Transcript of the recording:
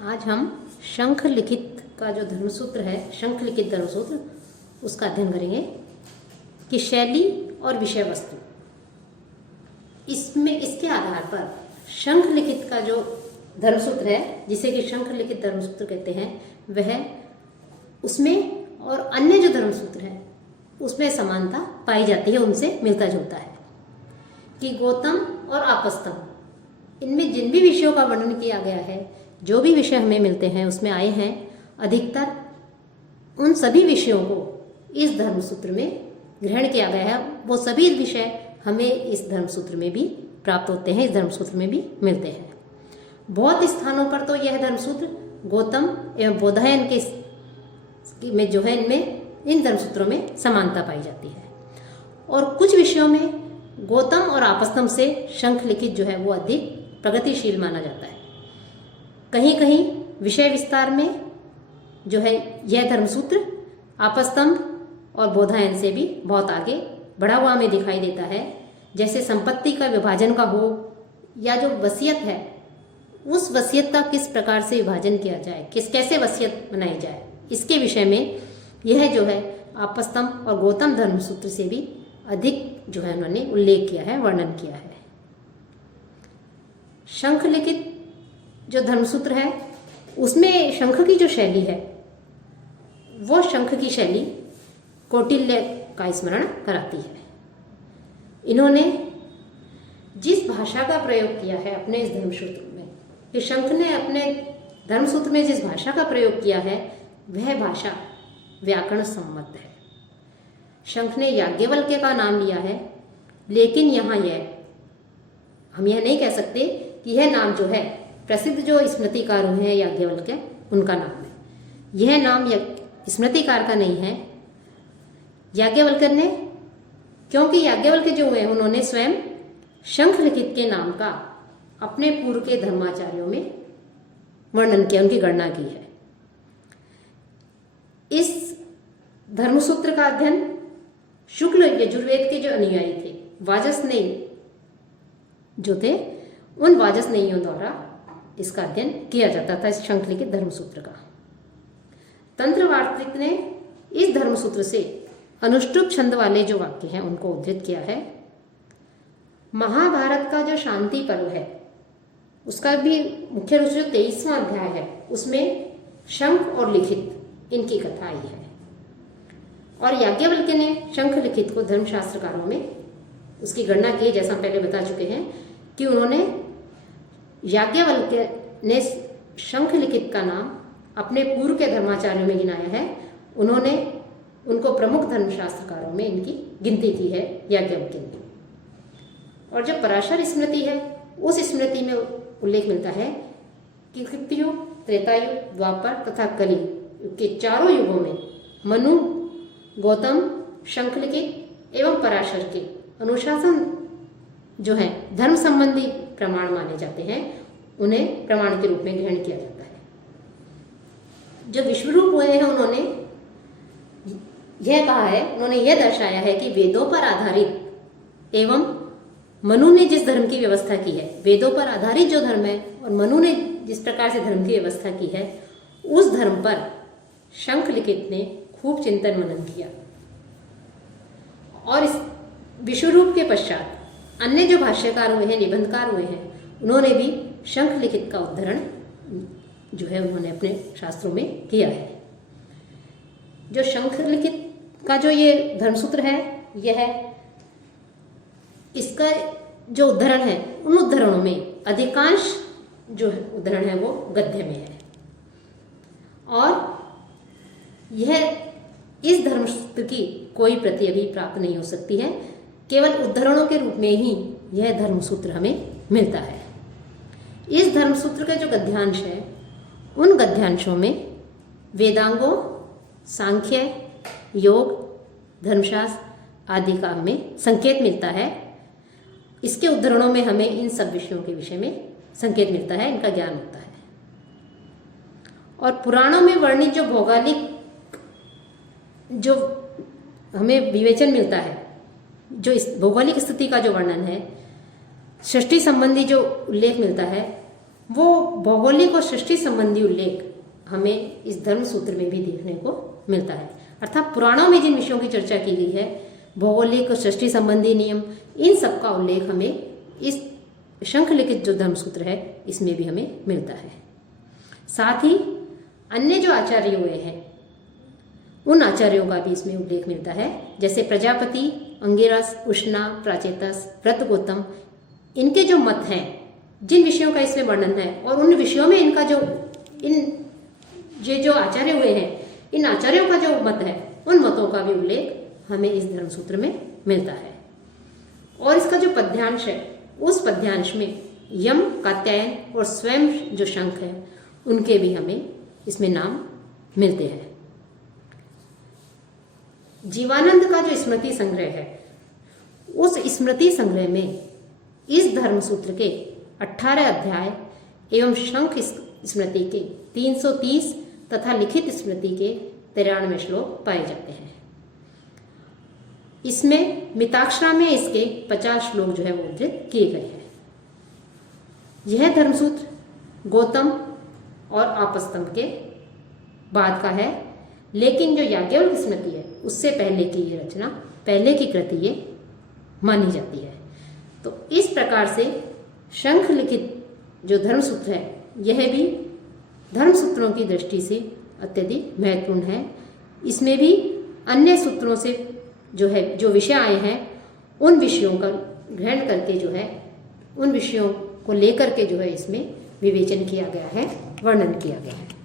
आज हम शंख लिखित का जो धर्मसूत्र है, शंख लिखित धर्मसूत्र, उसका अध्ययन करेंगे कि शैली और विषय वस्तु, इसमें इसके आधार पर शंख लिखित का जो धर्मसूत्र है, जिसे कि शंख लिखित धर्मसूत्र कहते हैं, वह उसमें और अन्य जो धर्मसूत्र है उसमें समानता पाई जाती है, उनसे मिलता जुलता है। कि गौतम और आपस्तम, इनमें जिन भी विषयों का वर्णन किया गया है, जो भी विषय हमें मिलते हैं उसमें आए हैं, अधिकतर उन सभी विषयों को इस धर्मसूत्र में ग्रहण किया गया है। वो सभी विषय हमें इस धर्मसूत्र में भी प्राप्त होते हैं, इस धर्मसूत्र में भी मिलते हैं। बहुत स्थानों पर तो यह धर्मसूत्र गौतम एवं बोधायन के में जो है, इनमें इन धर्मसूत्रों में समानता पाई जाती है, और कुछ विषयों में गौतम और आपस्तम से शंख लिखित जो है वो अधिक प्रगतिशील माना जाता है। कहीं कहीं विषय विस्तार में जो है यह धर्मसूत्र आपस्तम और बोधायन से भी बहुत आगे बढ़ा हुआ हमें दिखाई देता है। जैसे संपत्ति का विभाजन का हो, या जो वसीयत है, उस वसीयत का किस प्रकार से विभाजन किया जाए, कैसे वसीयत बनाई जाए, इसके विषय में यह जो है आपस्तम और गौतम धर्मसूत्र से भी अधिक जो है उन्होंने उल्लेख किया है, वर्णन किया है। शंख लिखित जो धर्मसूत्र है उसमें शंख की जो शैली है, वो शंख की शैली कौटिल्य का स्मरण कराती है। इन्होंने जिस भाषा का प्रयोग किया है अपने इस धर्मसूत्र में, कि शंख ने अपने धर्मसूत्र में जिस भाषा का प्रयोग किया है, वह भाषा व्याकरण सम्मत है। शंख ने याज्ञवल्क्य का नाम लिया है, लेकिन यहाँ हम यह नहीं कह सकते कि यह नाम जो है प्रसिद्ध जो स्मृतिकार हैं याज्ञवल्क्य, उनका नाम है। यह नाम स्मृतिकार का नहीं है, याज्ञवल्क्य ने, क्योंकि याज्ञवल्क्य जो हुए उन्होंने स्वयं शंख लिखित के नाम का अपने पूर्व के धर्माचार्यों में वर्णन किया, उनकी गणना की है। इस धर्मसूत्र का अध्ययन शुक्ल यजुर्वेद के जो अनुयायी थे, वाजसनेयी जो थे, उन वाजसनेयियों द्वारा इसका अध्ययन किया जाता था, इस शंख लिखित धर्मसूत्र का। तंत्र वार्तिक ने इस धर्मसूत्र से अनुष्टुप छंद वाले जो वाक्य हैं उनको उद्धृत किया है। महाभारत का जो शांति पर्व है, उसका भी मुख्य रूप से 23वां अध्याय है, उसमें शंख और लिखित इनकी कथा आई है। और याज्ञवल्क्य ने शंख लिखित को धर्मशास्त्रकारों में उसकी गणना की, जैसा हम पहले बता चुके हैं कि उन्होंने, याज्ञवल्क्य ने शंख लिखित का नाम अपने पूर्व के धर्माचार्यों में गिनाया है। उन्होंने उनको प्रमुख धर्मशास्त्रकारों में इनकी गिनती की है याज्ञवल्क्य ने। और जब पराशर स्मृति है, उस स्मृति में उल्लेख मिलता है कि कृतयुग, त्रेतायुग, द्वापर तथा कली के चारों युगों में मनु, गौतम, शंख लिखित एवं पराशर के अनुशासन जो है धर्म संबंधी प्रमाण माने जाते हैं, उन्हें प्रमाण के रूप में ग्रहण किया जाता है। जो विश्वरूप हुए हैं, उन्होंने यह कहा है, उन्होंने यह दर्शाया है कि वेदों पर आधारित एवं मनु ने जिस धर्म की व्यवस्था की है, वेदों पर आधारित जो धर्म है और मनु ने जिस प्रकार से धर्म की व्यवस्था की है, उस धर्म पर शंख लिखित ने खूब चिंतन मनन किया। और इस विश्वरूप के पश्चात अन्य जो भाष्यकार हुए हैं, निबंधकार हुए हैं, उन्होंने भी शंख लिखित का उद्धरण जो है उन्होंने अपने शास्त्रों में किया है। जो शंख लिखित का जो ये धर्मसूत्र है, यह इसका जो उद्धरण है, उन उद्धरणों में अधिकांश जो उद्धरण है वो गद्य में है, और यह इस धर्मसूत्र की कोई प्रति अभी प्राप्त नहीं हो सकती है। केवल उद्धरणों के रूप में ही यह धर्मसूत्र हमें मिलता है। इस धर्मसूत्र का जो गद्यांश है, उन गद्यांशों में वेदांगों, सांख्य, योग, धर्मशास्त्र आदि का हमें संकेत मिलता है। इसके उद्धरणों में हमें इन सब विषयों के विषय में संकेत मिलता है, इनका ज्ञान होता है। और पुराणों में वर्णित जो भौगोलिक जो हमें विवेचन मिलता है, जो इस भौगोलिक स्थिति का जो वर्णन है, सृष्टि संबंधी जो उल्लेख मिलता है, वो भौगोलिक और सृष्टि संबंधी उल्लेख हमें इस धर्म सूत्र में भी देखने को मिलता है। अर्थात पुराणों में जिन विषयों की चर्चा की गई है, भौगोलिक और सृष्टि संबंधी नियम, इन सब का उल्लेख हमें इस शंख लिखित जो धर्म सूत्र है इसमें भी हमें मिलता है। साथ ही अन्य जो आचार्य हुए हैं उन आचार्यों का भी इसमें उल्लेख मिलता है, जैसे प्रजापति, अंगिरस, उष्णा, प्राचेतस, व्रत गौतम, इनके जो मत हैं, जिन विषयों का इसमें वर्णन है और उन विषयों में इनका जो आचार्य हुए हैं, इन आचार्यों का जो मत है, उन मतों का भी उल्लेख हमें इस धर्म सूत्र में मिलता है। और इसका जो पद्यांश है, उस पद्यांश में यम, कात्यायन और स्वयं जो शंख है उनके भी हमें इसमें नाम मिलते हैं। जीवानंद का जो स्मृति संग्रह है, उस स्मृति संग्रह में इस धर्म सूत्र के 18 अध्याय एवं शंख स्मृति के 330 तथा लिखित स्मृति के 93 श्लोक पाए जाते हैं। इसमें मिताक्षरा में इसके 50 श्लोक जो है वो उद्धृत किए गए हैं। यह धर्मसूत्र गौतम और आपस्तंभ के बाद का है, लेकिन जो याज्ञवल्क्य स्मृति है उससे पहले की ये रचना, पहले की कृति ये मानी जाती है। तो इस प्रकार से शंख लिखित जो धर्मसूत्र है, यह भी धर्मसूत्रों की दृष्टि से अत्यधिक महत्वपूर्ण है। इसमें भी अन्य सूत्रों से जो विषय आए हैं, उन विषयों का ग्रहण करके जो है, उन विषयों को लेकर के जो है इसमें विवेचन किया गया है, वर्णन किया गया है।